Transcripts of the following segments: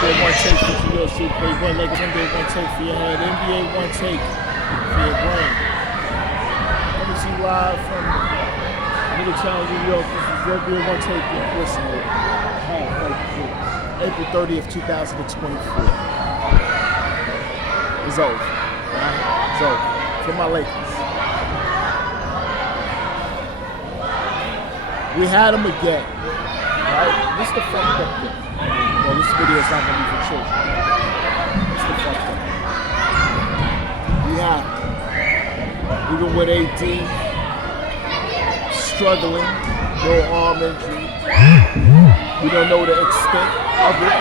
NBA Onetake for your shit. Play one Lakers. NBA Onetake for your head. NBA Onetake for your brain. Coming to you live from Middletown, New York. This is NBA Onetake. Listen to it. April 30th, 2024. It's over. Right? It's over. For my Lakers. We had them again. Right? This is the fucked up thing. Well, this video is not going to be for children. It's the fucked up thing. We have them. Even with AD struggling, no arm injury. We don't know the extent of it.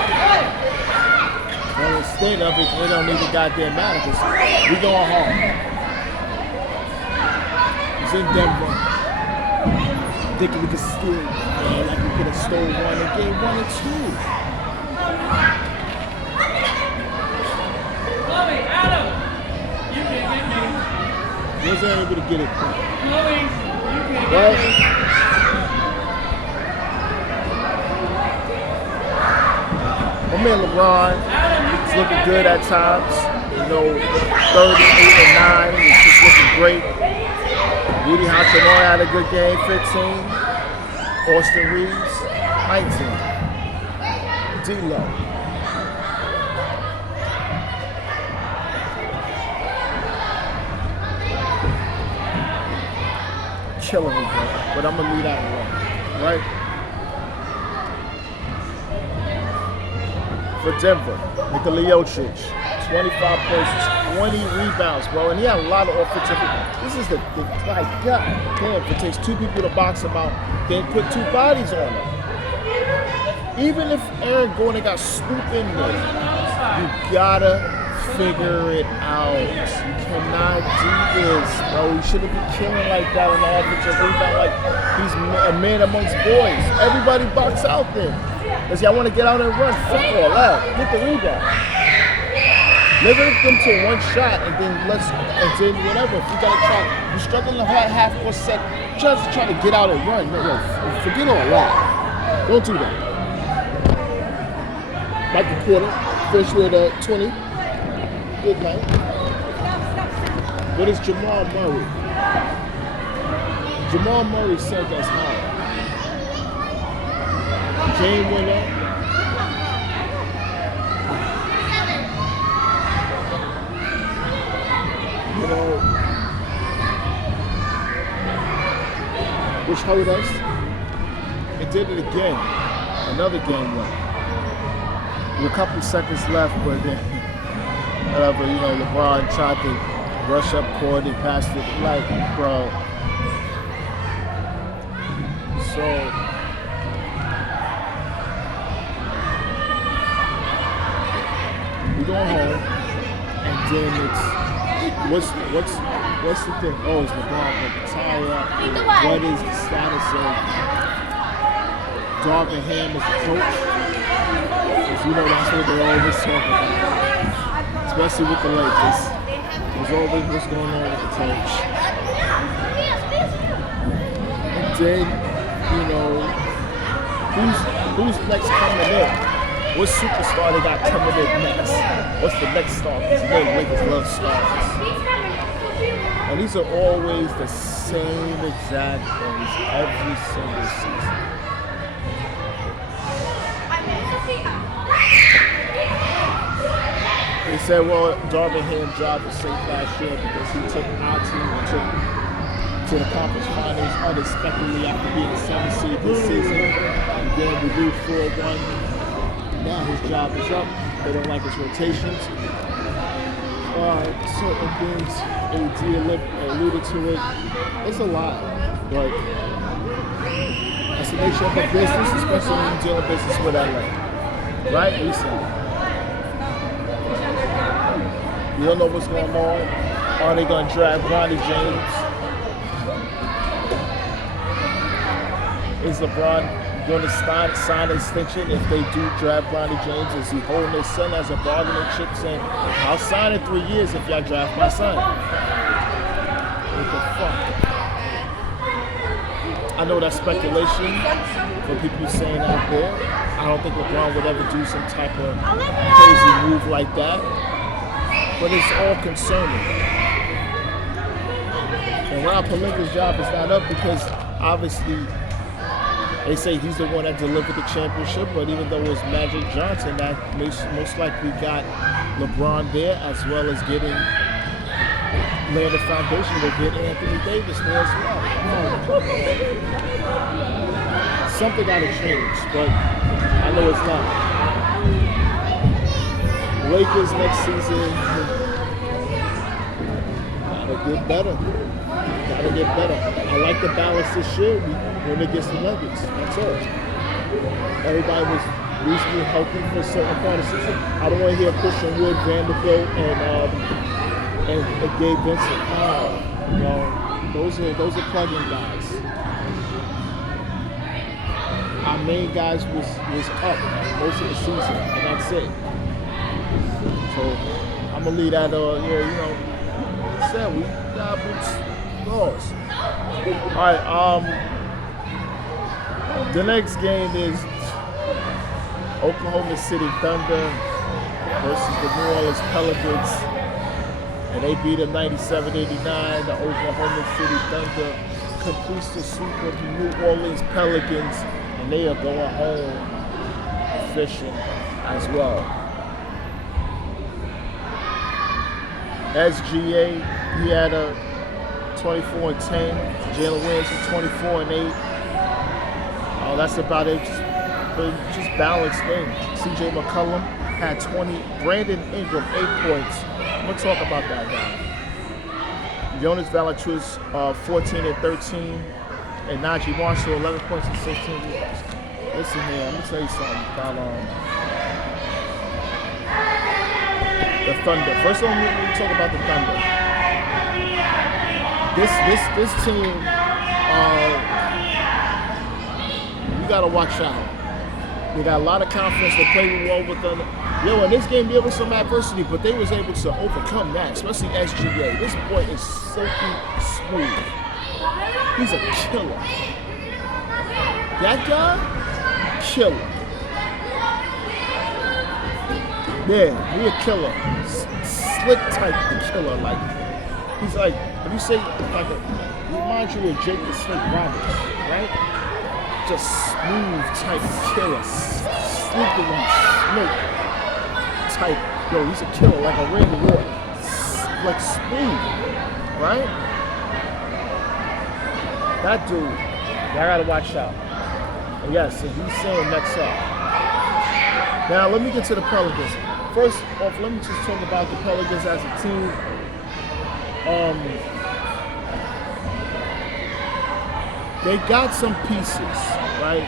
The extent of it, it don't even goddamn matter because we going hard. It's in Denver. Thinking we could steal, man, like we could have stole one and gave 1 or 2. Chloe, Adam, you can't get me. Wasn't able to get it. Chloe, you can't Well, get me. my man LeBron is looking good at times. You know, 38 and 9 is just looking great. Rudy Hachimura had a good game, 15. Austin Reeves, 19. D-Lo. Killing me, bro. But I'm going to leave that alone, right? For Denver, Nikola Jokic, 25 points, 20 rebounds, bro. And he had a lot of offensive. This is the like, God damn, if it takes 2 people to box him out, then put 2 bodies on him. Even if Aaron Gordon got swooped in there, you gotta figure it out. You cannot do this, bro. You shouldn't be killing like that on the offensive rebound. Like, he's a man amongst boys. Everybody box out there. Because y'all want to get out and run. Fuck all that. Get the rebound. Limit them to 1 shot and then whatever. If you gotta try, you're struggling the half court set, just try to get out and run. No, forget all that. Don't do that. Michael Porter, finished with 20. Good night. What is Jamal Murray? Jamal Murray said that's hard. Game winner. You know, which hurt us. It did it again. Another game winner. With a couple seconds left, but then, whatever, you know, LeBron tried to rush up court and passed it. Like, bro. So, we're going home, and then it's. What's the thing? Oh, it's LeBron retire. What is the status of Darvin Ham as a coach? Because you know that's what they always talk about. Especially with the Lakers. There's always what's going on with the coach. And then, you know, who's next coming in? What superstar they got coming in next? What's the next star? Because you know Lakers love stars. And these are always the same exact things every single season. They said, well, Darvin Ham job was safe last year because he took our team to the conference finals unexpectedly after being a 7th seed this season. And then we lose 4-1. Now his job is up. They don't like his rotations. Certain things, AD alluded to it. It's a lot, but that's the nature of a business, especially when you're dealing business with LA. Right? We said. You don't know what's going on. Are they going to draft Bronny James? Is LeBron going to sign an extension if they do draft Bronny James? Is he holding his son as a bargaining chip saying, I'll sign in 3 years if y'all draft my son? What the fuck? I know that's speculation for people saying out there. I don't think LeBron would ever do some type of crazy move like that. But it's all concerning. And Rob Pelinka's job is not up because obviously they say he's the one that delivered the championship, but even though it was Magic Johnson that most likely got LeBron there, as well as laying the foundation to get Anthony Davis there as well. Something got to change, but I know it's not. Lakers next season gotta get better. Gotta get better. I like the balance this year when it gets the Nuggets. That's all. Everybody was reasonably healthy for a certain part of the season. I don't want to hear Christian Wood, Vanderbilt, and Gabe Vincent. Those are plug-in guys. Our main guys was up most of the season, and that's it. So I'm gonna leave that. Said we got boots. Doors. All right. The next game is Oklahoma City Thunder versus the New Orleans Pelicans. And they beat them 97-89. The Oklahoma City Thunder completes the sweep of the New Orleans Pelicans, and they are going home fishing as well. SGA, he had a 24 and 10. Jalen Williams 24 and 8. Oh, that's about it. Just balanced thing. CJ McCollum had 20. Brandon Ingram 8 points. I'm gonna talk about that guy. Jonas Valanciunas 14 and 13, and Najee Marshall 11 points and 16 rebounds. Listen here, I'm gonna tell you something about the Thunder. First of all, let me talk about the Thunder. This team, you gotta watch out. They got a lot of confidence. They play well with them. In this game there was some adversity, but they was able to overcome that, especially SGA. This boy is silky smooth. He's a killer. That guy, killer. Yeah, he a killer. Slick type killer. Like, he's like, if you say, like, he reminds you of Jake the Snake Roberts, right? Just smooth type killer. Sneaky snake type. Yo, he's a killer, like a Randy Orton. Like smooth, right? That dude, y'all gotta watch out. And yes, and he's saying next up. Now, let me get to the Pelicans. First off, let me just talk about the Pelicans as a team. They got some pieces, right?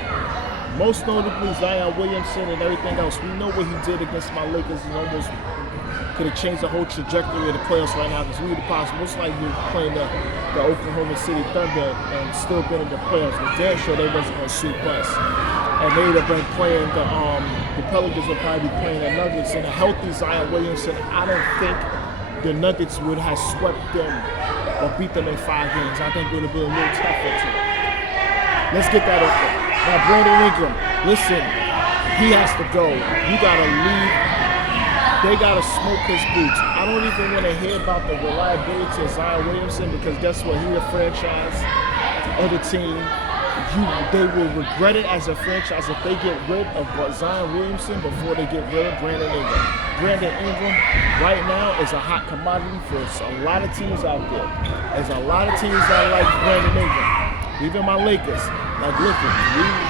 Most notably Zion Williamson and everything else. We know what he did against my Lakers and almost could have changed the whole trajectory of the playoffs right now, because we would have possibly most likely playing the Oklahoma City Thunder and still been in the playoffs. But damn sure they wasn't going to sweep us. And they would have been playing the Pelicans would probably be playing the Nuggets. And a healthy Zion Williamson, I don't think the Nuggets would have swept them or beat them in 5 games. I think it would have been a little tougher to them. Let's get that off there. Now, Brandon Ingram, listen, he has to go. You got to leave. They got to smoke his boots. I don't even want to hear about the reliability of Zion Williamson, because guess what? He's a franchise of the team. They will regret it as a franchise if they get rid of Zion Williamson before they get rid of Brandon Ingram. Brandon Ingram right now is a hot commodity for a lot of teams out there. There's a lot of teams that like Brandon Ingram. Even my Lakers. Like, look,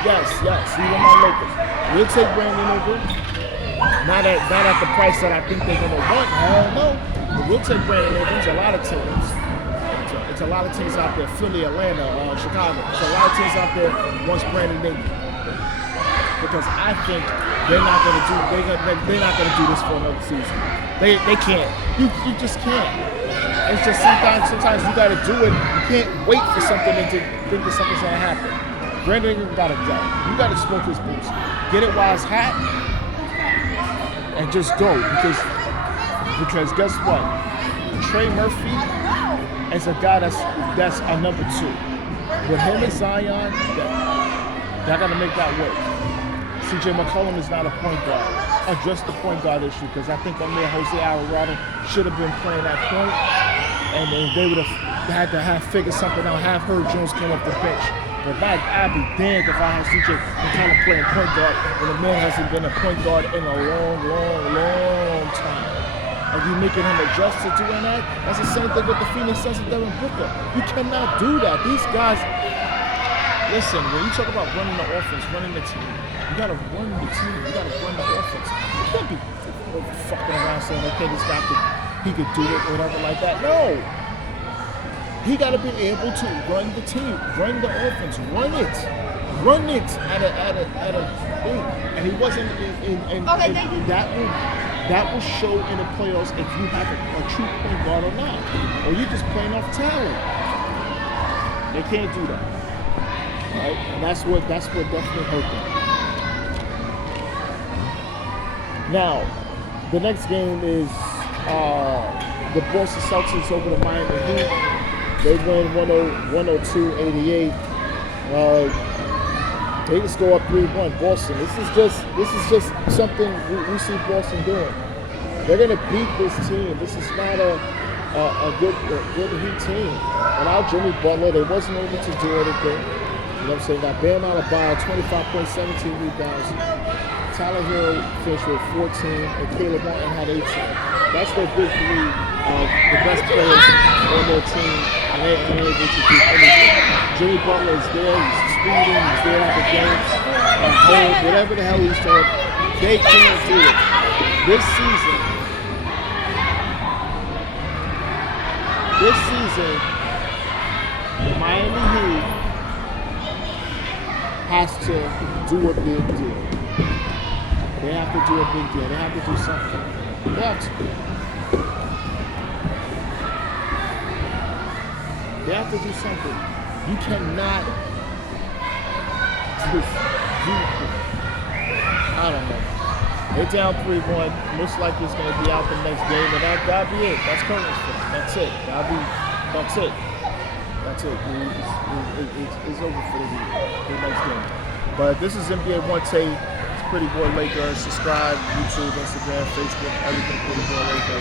yes, even my Lakers. We'll take Brandon Ingram. Not at the price that I think they're going to want. Hell no. But we'll take Brandon Ingram. There's a lot of teams. It's a lot of teams out there. Philly, Atlanta, Chicago. There's a lot of teams out there wants Brandon Ingram. Because I think they're not going to do this for another season. They can't. You just can't. It's just sometimes you got to do it. You can't wait for something and to think that something's going to happen. Brandon Ingram got to go. You got to smoke his boots. Get it while it's hot and just go. Because guess what? Trey Murphy is a guy that's a number 2. with him and Zion, y'all got to make that work. CJ McCollum is not a point guard. Address the point guard issue, because I think on there, Jose Alvarado should have been playing that point, and then they would have had to figured something out, have Herb Jones come off the bench. But I'd be damned if I had CJ McCollum playing point guard when the man hasn't been a point guard in a long time. And you making him adjust to doing that? That's the same thing with the Phoenix Suns and Devin Booker. You cannot do that. These guys, listen, when you talk about running the offense, running the team, you gotta run the team. You gotta run the offense. You can't be fucking around saying, okay, this guy he could do it, whatever like that. No. He gotta be able to run the team, run the offense, run it at a thing. And he wasn't in that will show in the playoffs if you have a true point guard or not, or you just playing off talent. They can't do that. Right? And that's what definitely hurt them. Now, the next game is the Boston Celtics over the Miami Heat. They win 102-88. They just go up 3-1. Boston. This is just something we see Boston doing. They're gonna beat this team. This is not a good Heat team. Without Jimmy Butler, they wasn't able to do anything. You know what I'm saying? Got Bam Adebayo, 25 points, 17 rebounds. Tyler Hero finished with 14, and Caleb Martin had 18. That's their big three of the best players on their team, and they ain't able to do anything. Jimmy Butler is there, he's speeding, he's there at the games, whatever the hell he's doing, they can't do it. This season, the Miami Heat has to do a big deal. They have to do a big deal. They have to do something. They have to. They have to do something. You cannot just do. I don't know. They're down 3-1. Looks like it's going to be out the next game, and that'll be it. That's curtains for them. That's it. That's it. It's over for the next game. But this is NBA Onetake. Pretty Boy Laker. Subscribe, YouTube, Instagram, Facebook, everything Pretty Boy Laker.